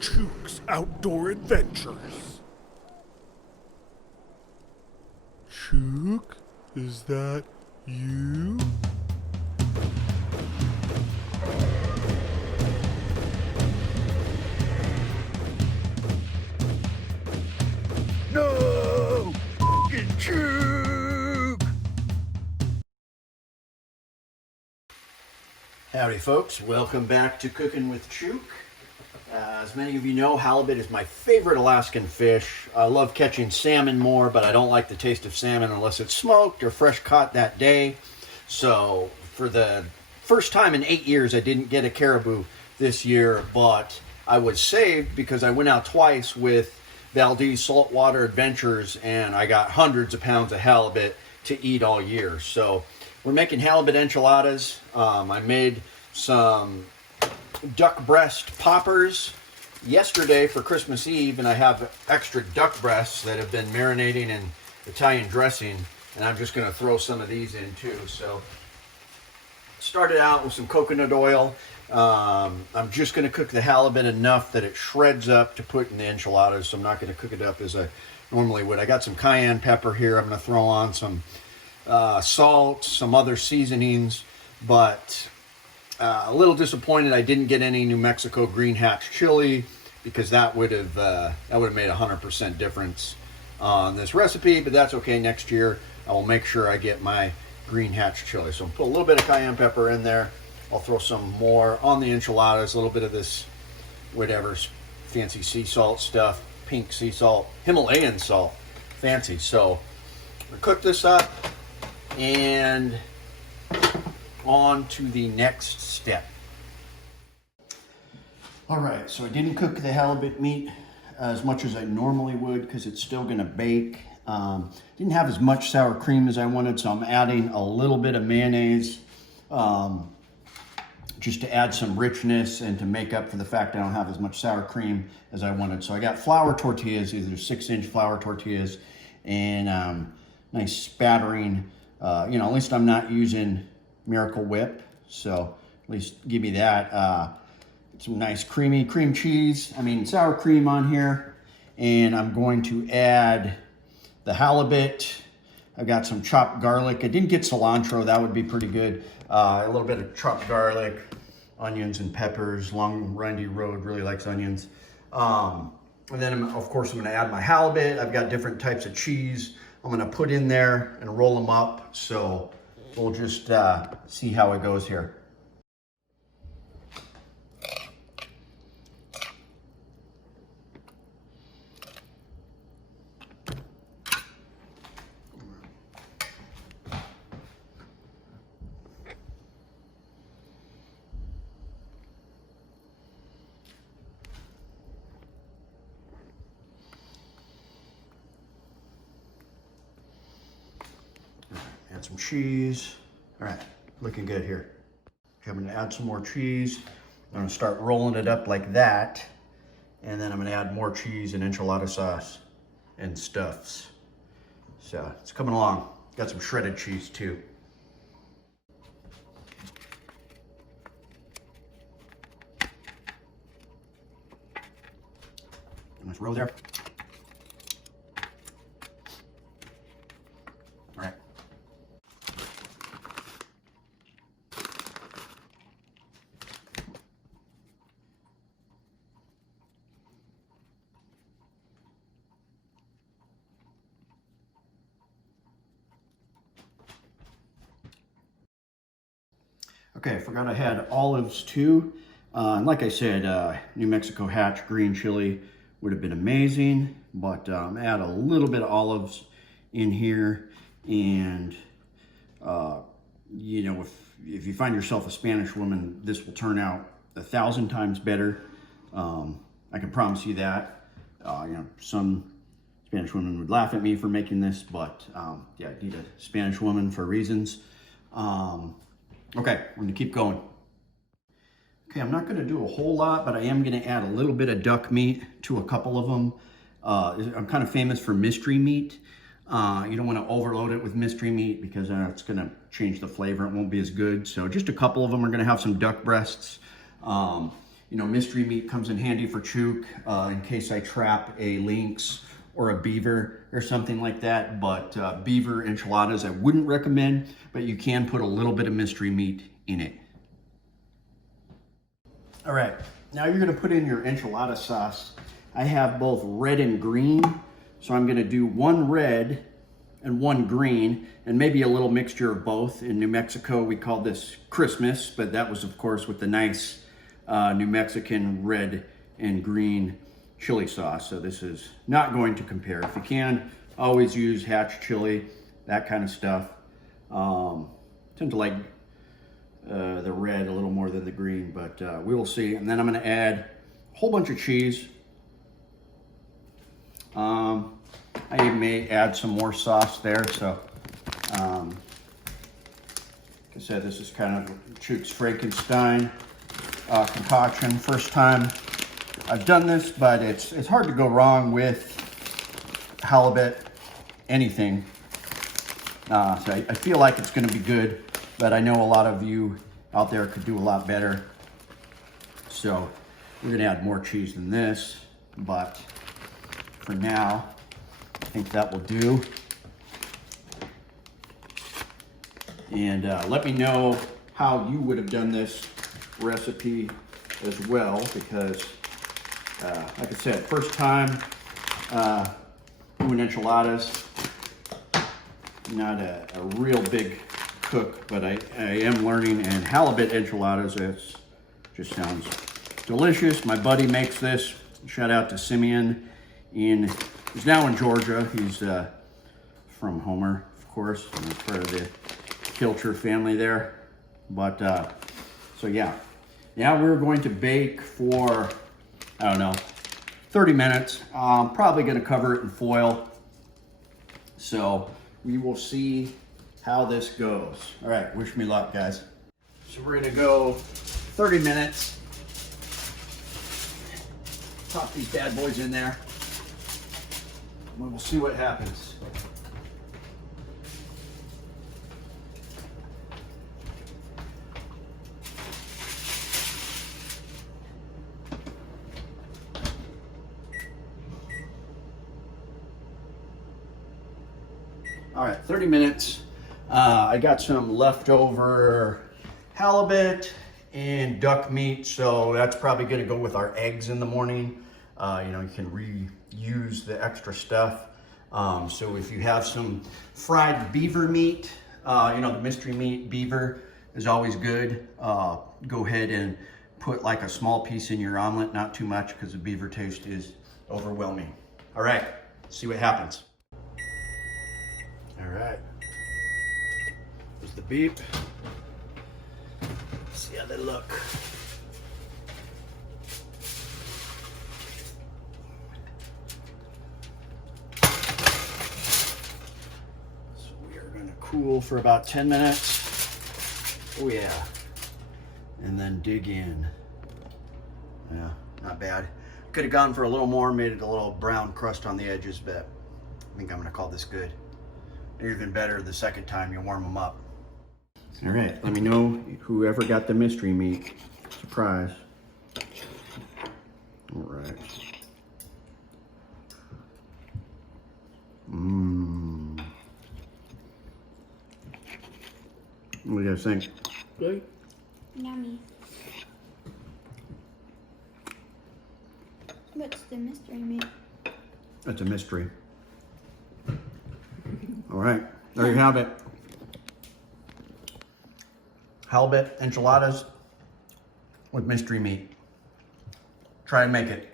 Chuke's Outdoor Adventures. Chuke, is that you? No! F***ing Chuke! Howdy folks, welcome back to Cooking with Chuke. As many of you know, halibut is my favorite Alaskan fish. I love catching salmon more, but I don't like the taste of salmon unless it's smoked or fresh caught that day. So for the first time in 8 years, I didn't get a caribou this year, but I was saved because I went out twice with Valdez Saltwater Adventures and I got hundreds of pounds of halibut to eat all year. So we're making halibut enchiladas. I made some duck breast poppers yesterday for Christmas Eve, and I have extra duck breasts that have been marinating in Italian dressing, and I'm just going to throw some of these in too. So started out with some coconut oil. I'm just going to cook the halibut enough that it shreds up to put in the enchiladas, so I'm not going to cook it up as I normally would. I got some cayenne pepper here. I'm going to throw on some salt, some other seasonings, but a little disappointed I didn't get any New Mexico green hatch chili, because that would have made 100% difference on this recipe. But that's okay. Next year I will make sure I get my green hatch chili. So I'll put a little bit of cayenne pepper in there. I'll throw some more on the enchiladas, a little bit of this whatever fancy sea salt stuff, pink sea salt, Himalayan salt, fancy. So we'll cook this up and on to the next step. All right, so I didn't cook the halibut meat as much as I normally would because it's still gonna bake. Didn't have as much sour cream as I wanted, so I'm adding a little bit of mayonnaise just to add some richness and to make up for the fact I don't have as much sour cream as I wanted. So I got flour tortillas, these are 6-inch flour tortillas, and nice spattering. At least I'm not using Miracle Whip, so at least give me that. Some nice creamy sour cream on here, and I'm going to add the halibut. I've got some chopped garlic. I didn't get cilantro, that would be pretty good. A little bit of chopped garlic, onions and peppers. Long Randy Road really likes onions. And then of course I'm gonna add my halibut. I've got different types of cheese I'm gonna put in there and roll them up. So we'll just see how it goes here. Add some cheese. All right, looking good here. Okay, I'm gonna add some more cheese. I'm gonna start rolling it up like that. And then I'm gonna add more cheese and enchilada sauce and stuffs. So it's coming along. Got some shredded cheese too. Nice roll there. All right. Okay, I forgot I had olives too. And like I said, New Mexico hatch green chili would have been amazing, but add a little bit of olives in here. And if you find yourself a Spanish woman, this will turn out 1,000 times better. I can promise you that. Some Spanish women would laugh at me for making this, but yeah, I need a Spanish woman for reasons. Okay, we're gonna keep going. Okay, I'm not gonna do a whole lot, but I am gonna add a little bit of duck meat to a couple of them. I'm kind of famous for mystery meat. You don't wanna overload it with mystery meat because it's gonna change the flavor. It won't be as good. So just a couple of them are gonna have some duck breasts. You know, mystery meat comes in handy for Chuke in case I trap a lynx or a beaver or something like that. But beaver enchiladas I wouldn't recommend, but you can put a little bit of mystery meat in it. All right, now you're gonna put in your enchilada sauce. I have both red and green, so I'm gonna do one red and one green, and maybe a little mixture of both. In New Mexico, we call this Christmas, but that was, of course, with the nice New Mexican red and green chili sauce. So this is not going to compare. If you can, always use hatch chili, that kind of stuff. Tend to like the red a little more than the green, but we will see. And then I'm gonna add a whole bunch of cheese. I may add some more sauce there. So, like I said, this is kind of Chuke's Frankenstein concoction. First time I've done this, but it's hard to go wrong with halibut, anything. So I feel like it's going to be good, but I know a lot of you out there could do a lot better. So we're going to add more cheese than this, but for now, I think that will do. And let me know how you would have done this recipe as well, because like I said, first time doing enchiladas. Not a real big cook, but I am learning. And halibut enchiladas, it just sounds delicious. My buddy makes this. Shout out to Simeon. He's now in Georgia. He's from Homer, of course, and part of the Kilcher family there. But so yeah, now we're going to bake for, I don't know, 30 minutes. I'm probably going to cover it in foil. So we will see how this goes. All right, wish me luck, guys. So we're going to go 30 minutes. Pop these bad boys in there. We'll see what happens. All right, 30 minutes. I got some leftover halibut and duck meat, so that's probably gonna go with our eggs in the morning. You know, you can reuse the extra stuff. So if you have some fried beaver meat, you know, the mystery meat beaver is always good. Go ahead and put like a small piece in your omelet, not too much, because the beaver taste is overwhelming. All right, see what happens. All right, there's the beep. Let's see how they look. So we are gonna cool for about 10 minutes. Oh yeah. And then dig in. Yeah, not bad. Could have gone for a little more, made it a little brown crust on the edges, but I think I'm gonna call this good. Even better the second time you warm them up. All right, let me know whoever got the mystery meat. Surprise. All right. Mmm. What do you guys think? Good? Yummy. What's the mystery meat? It's a mystery. All right, there you have it. Halibut enchiladas with mystery meat. Try and make it.